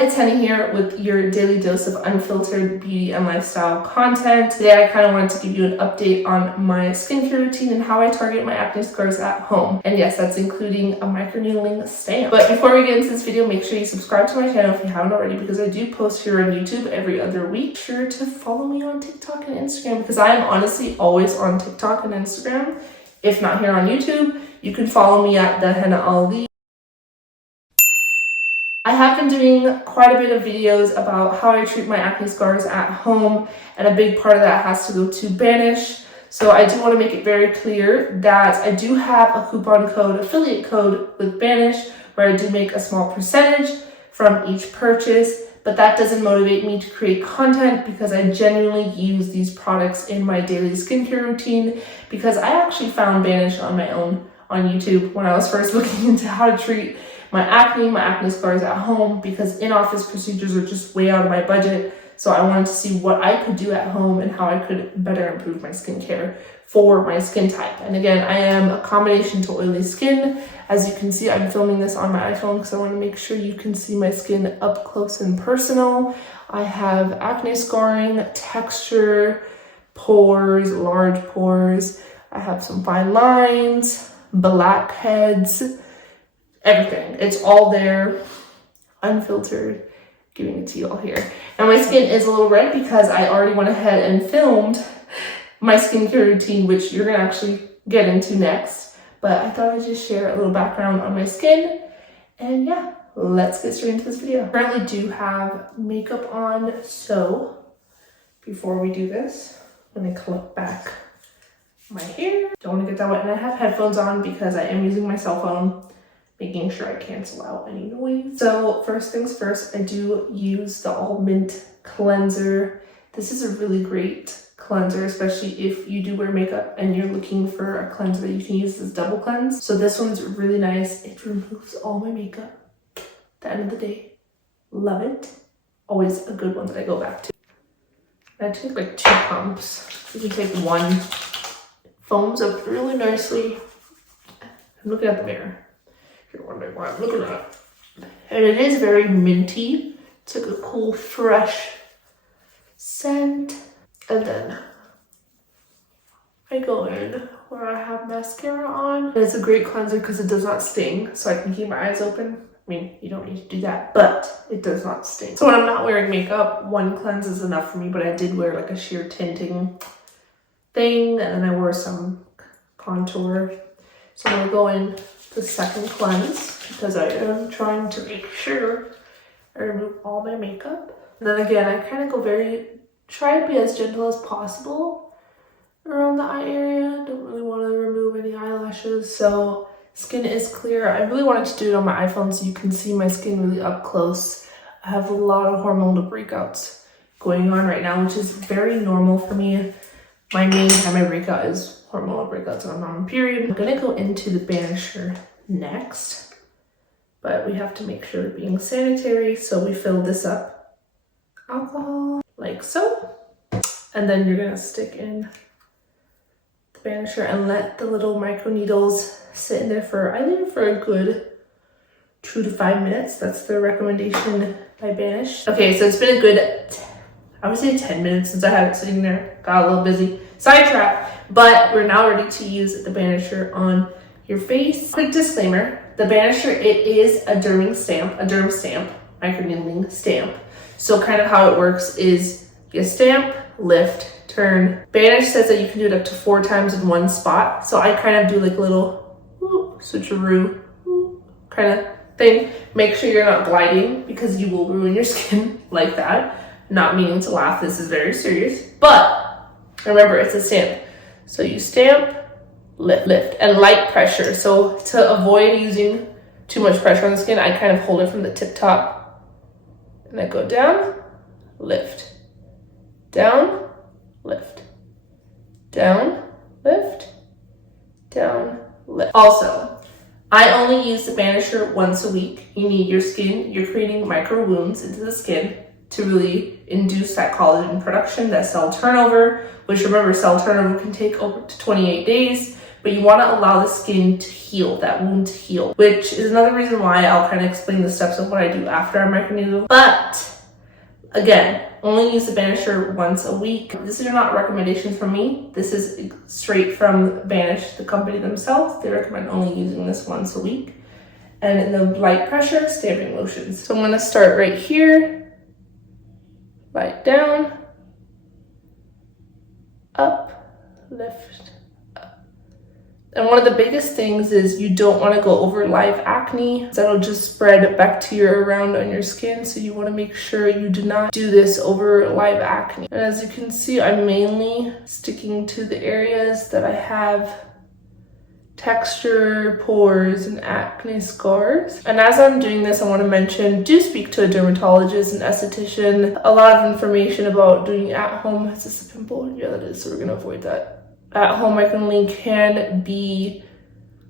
it's Henny here with your daily dose of unfiltered beauty and lifestyle content. Today I kind of wanted to give you an update on my skincare routine and how I target my acne scars at home. And yes, that's including a microneedling stamp. But before we get into this video, make sure you subscribe to my channel if you haven't already, because I do post here on YouTube every other week. Be sure to follow me on TikTok and Instagram, because I am honestly always on TikTok and Instagram. If not here on YouTube, you can follow me at Thehennaali. I have been doing quite a bit of videos about how I treat my acne scars at home, and a big part of that has to go to Banish. So I do want to make it very clear that I do have a coupon code, affiliate code with Banish, where I do make a small percentage from each purchase, but that doesn't motivate me to create content, because I genuinely use these products in my daily skincare routine, because I actually found Banish on my own on YouTube when I was first looking into how to treat my acne scars at home, because in-office procedures are just way out of my budget. So I wanted to see what I could do at home and how I could better improve my skincare for my skin type. And again, I am a combination to oily skin. As you can see, I'm filming this on my iPhone because I want to make sure you can see my skin up close and personal. I have acne scarring, texture, pores, large pores. I have some fine lines, blackheads, everything. It's all there, unfiltered, giving it to you all here. Now my skin is a little red because I already went ahead and filmed my skincare routine, which you're gonna actually get into next. But I thought I'd just share a little background on my skin. And yeah, let's get straight into this video. I currently do have makeup on, so before we do this, I'm gonna collect back my hair. Don't wanna get that wet, and I have headphones on because I am using my cell phone, making sure I cancel out any noise. So first things first, I do use the All Mint cleanser. This is a really great cleanser, especially if you do wear makeup and you're looking for a cleanser that you can use as double cleanse. So this one's really nice. It removes all my makeup at the end of the day. Love it. Always a good one that I go back to. I take like 2 pumps. You can take one. It foams up really nicely. I'm looking at the mirror. You're wondering why I'm looking at it. And it is very minty. It's like a cool, fresh scent. And then I go in where I have mascara on. And it's a great cleanser because it does not sting, so I can keep my eyes open. I mean, you don't need to do that, but it does not sting. So when I'm not wearing makeup, one cleanse is enough for me, but I did wear like a sheer tinting thing, and then I wore some contour. So I'm gonna go in the second cleanse because I am trying to make sure I remove all my makeup. And then again, I kind of go try to be as gentle as possible around the eye area. Don't really want to remove any eyelashes. So skin is clear. I really wanted to do it on my iPhone so you can see my skin really up close. I have a lot of hormonal breakouts going on right now, which is very normal for me. My main time I break out is hormonal breakouts when I'm on period. I'm gonna go into the Banisher next, but we have to make sure we're being sanitary. So we fill this up, alcohol, like so. And then you're gonna stick in the Banisher and let the little micro needles sit in there for, I leave it for a good 2 to 5 minutes. That's the recommendation by Banish. Okay, so it's been a good, I would say 10 minutes since I had it sitting there. Got a little busy, sidetrack, but we're now ready to use the Banisher on your face. Quick disclaimer, the Banisher, it is a derm stamp, microneedling stamp. So kind of how it works is you stamp, lift, turn. Banish says that you can do it up to 4 times in one spot. So I kind of do like a little switcheroo kind of thing. Make sure you're not gliding because you will ruin your skin like that. Not meaning to laugh, this is very serious. But remember, it's a stamp. So you stamp, lift, and light pressure. So to avoid using too much pressure on the skin, I kind of hold it from the tip top and I go down, lift, down, lift, down, lift, down, lift. Also, I only use the Banisher once a week. You need your skin, you're creating micro wounds into the skin to really induce that collagen production, that cell turnover, which remember, cell turnover can take over to 28 days. but you want to allow the skin to heal, that wound to heal, which is another reason why I'll kind of explain the steps of what I do after I microneedle. But again, only use the Banisher once a week. These are not recommendations from me. This is straight from Vanish, the company themselves. They recommend only using this once a week. And in the light pressure, stamping lotions. So I'm going to start right here, light down, up, lift, up. And one of the biggest things is you don't want to go over live acne. That'll just spread bacteria around on your skin. So you want to make sure you do not do this over live acne. And as you can see, I'm mainly sticking to the areas that I have texture, pores, and acne scars. And as I'm doing this, I want to mention, do speak to a dermatologist and esthetician. A lot of information about doing at home. Is this a pimple? Yeah, that is, so we're gonna avoid that. At home microneedling can be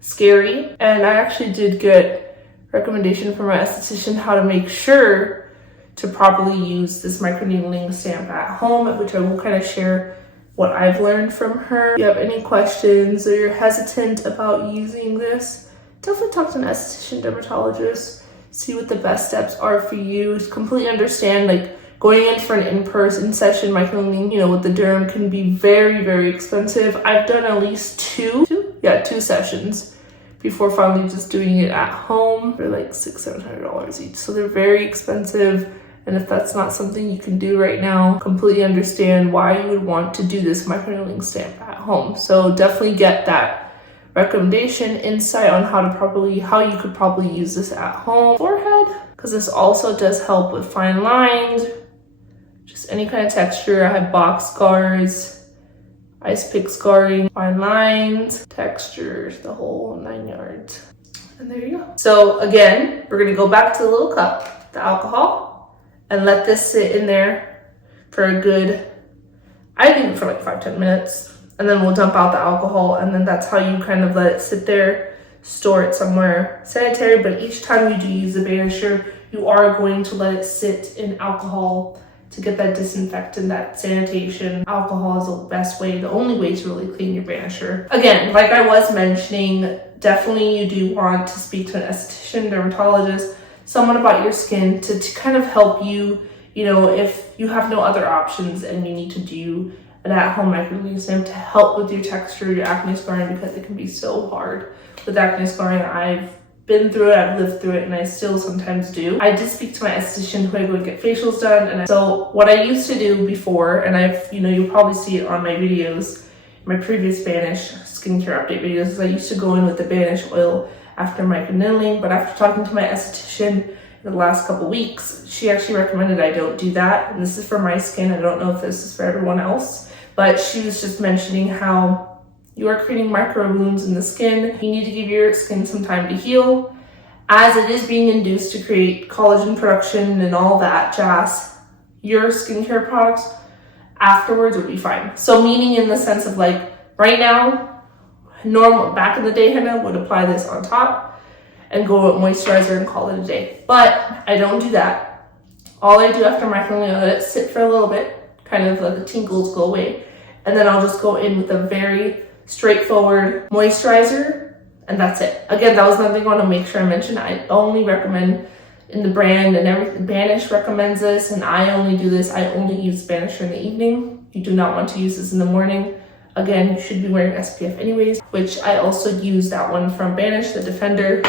scary, and I actually did get recommendation from my esthetician how to make sure to properly use this microneedling stamp at home, which I will kind of share what I've learned from her. If you have any questions or you're hesitant about using this, definitely talk to an esthetician, dermatologist, see what the best steps are for you. Completely understand, like, going in for an in-person session, microneedling, you know, with the derm can be very, very expensive. I've done at least two sessions before finally just doing it at home. They're like $600-700 each, so they're very expensive. And if that's not something you can do right now, completely understand why you would want to do this microneedling stamp at home. So definitely get that recommendation, insight on how you could probably use this at home. Forehead, because this also does help with fine lines, just any kind of texture. I have box scars, ice pick scarring, fine lines, textures, the whole 9 yards. And there you go. So again, we're gonna go back to the little cup, the alcohol, and let this sit in there for a good, I leave it for like 5-10 minutes, and then we'll dump out the alcohol, and then that's how you kind of let it sit there, store it somewhere sanitary. But each time you do use the Banisher, you are going to let it sit in alcohol to get that disinfectant, that sanitation. Alcohol is the best way, the only way to really clean your Banisher. Again, like I was mentioning, definitely you do want to speak to an esthetician, dermatologist, someone about your skin to kind of help you, you know, if you have no other options and you need to do an at-home microneedling stamp to help with your texture, your acne scarring, because it can be so hard with acne scarring. I've been through it, I've lived through it, and I still sometimes do. I did speak to my esthetician who I go and get facials done, and so what I used to do before, and you'll probably see it on my videos, my previous Vanish skincare update videos, is I used to go in with the Vanish oil after microneedling. But after talking to my esthetician in the last couple weeks, she actually recommended I don't do that. And this is for my skin. I don't know if this is for everyone else, but she was just mentioning how you are creating micro wounds in the skin. You need to give your skin some time to heal, as it is being induced to create collagen production and all that jazz. Your skincare products afterwards will be fine. So meaning in the sense of, like, right now, normal, back in the day, henna would apply this on top and go with moisturizer and call it a day. But I don't do that. All I do after microneedling, I let it sit for a little bit, kind of let the tingles go away, and then I'll just go in with a very straightforward moisturizer, and that's it. Again, that was another thing I want to make sure I mention. I only recommend in the brand and everything. Vanish recommends this, and I only do this. I only use Vanisher in the evening. You do not want to use this in the morning. Again, you should be wearing SPF anyways, which I also use that one from Vanish, the Defender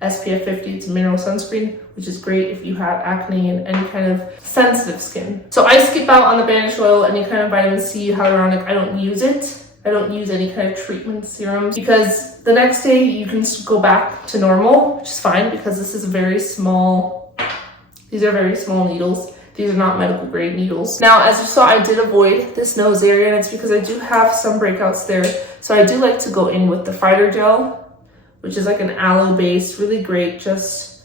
SPF 50. It's a mineral sunscreen, which is great if you have acne and any kind of sensitive skin. So I skip out on the Vanish oil, any kind of vitamin C, hyaluronic. I don't use it. I don't use any kind of treatment serums, because the next day you can go back to normal, which is fine, because this is very small. These are very small needles. These are not medical grade needles. Now, as you saw, I did avoid this nose area, and it's because I do have some breakouts there. So I do like to go in with the fighter gel, which is like an aloe based, really great, just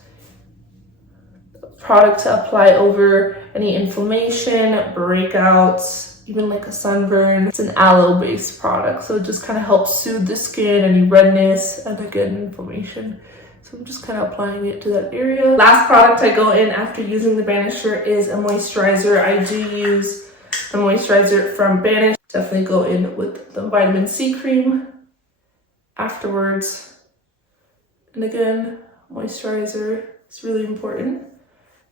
product to apply over any inflammation, breakouts, even like a sunburn. It's an aloe based product, so it just kind of helps soothe the skin, any redness, and again, inflammation. So I'm just kind of applying it to that area. Last product I go in after using the Vanisher is a moisturizer. I do use the moisturizer from Vanish. Definitely go in with the vitamin C cream. afterwards. And again, moisturizer is really important.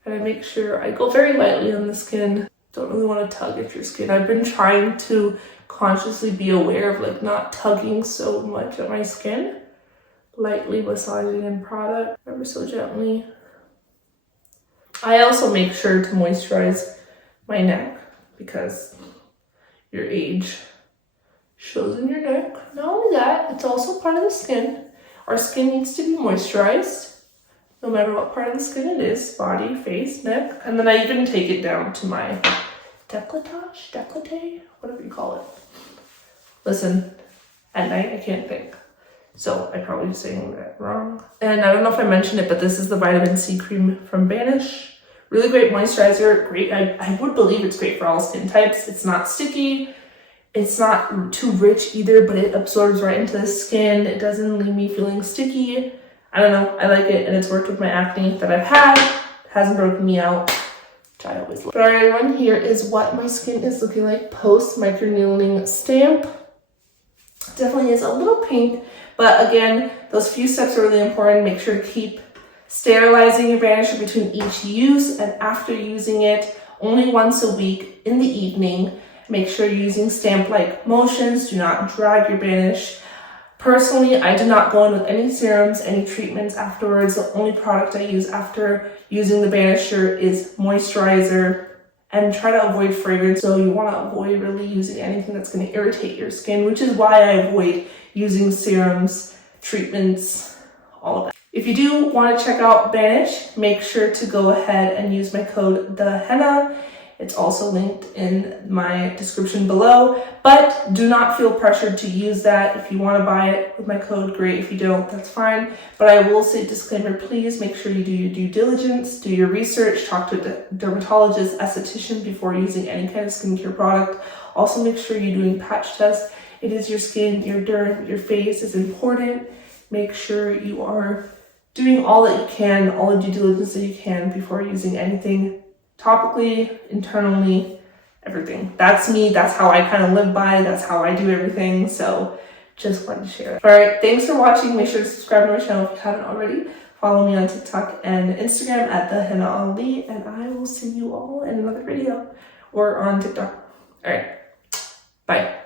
And I make sure I go very lightly on the skin. Don't really want to tug at your skin. I've been trying to consciously be aware of like not tugging so much at my skin. Lightly massaging in product, ever so gently. I also make sure to moisturize my neck because your age shows in your neck. Not only that, it's also part of the skin. Our skin needs to be moisturized, no matter what part of the skin it is, body, face, neck. And then I even take it down to my décolleté, whatever you call it. Listen, at night I can't think. So I'm probably saying that wrong. And I don't know if I mentioned it, but this is the vitamin C cream from Vanish. Really great moisturizer, great. I would believe it's great for all skin types. It's not sticky. It's not too rich either, but it absorbs right into the skin. It doesn't leave me feeling sticky. I don't know, I like it, and it's worked with my acne that I've had. It hasn't broken me out, which I always love. But alright everyone, here is what my skin is looking like post microneedling stamp. Definitely is a little pink, but again, those few steps are really important. Make sure to keep sterilizing your Vanisher between each use, and after using it, only once a week in the evening. Make sure you're using stamp-like motions. Do not drag your Vanish. Personally, I do not go in with any serums, any treatments afterwards. The only product I use after using the Vanisher is moisturizer, and try to avoid fragrance. So you want to avoid really using anything that's going to irritate your skin, which is why I avoid using serums, treatments, all of that. If you do want to check out Vanish, make sure to go ahead and use my code Thehennaali. It's also linked in my description below, but do not feel pressured to use that. If you want to buy it with my code, great. If you don't, that's fine. But I will say, disclaimer, please make sure you do your due diligence, do your research, talk to a dermatologist, esthetician before using any kind of skincare product. Also make sure you're doing patch tests. It is your skin, your derm, your face is important. Make sure you are doing all that you can, all the due diligence that you can before using anything topically, internally, everything. That's me. That's how I kind of live by. That's how I do everything. So just wanted to share it. All right. Thanks for watching. Make sure to subscribe to my channel if you haven't already. Follow me on TikTok and Instagram at Thehennaali, and I will see you all in another video or on TikTok. All right. Bye.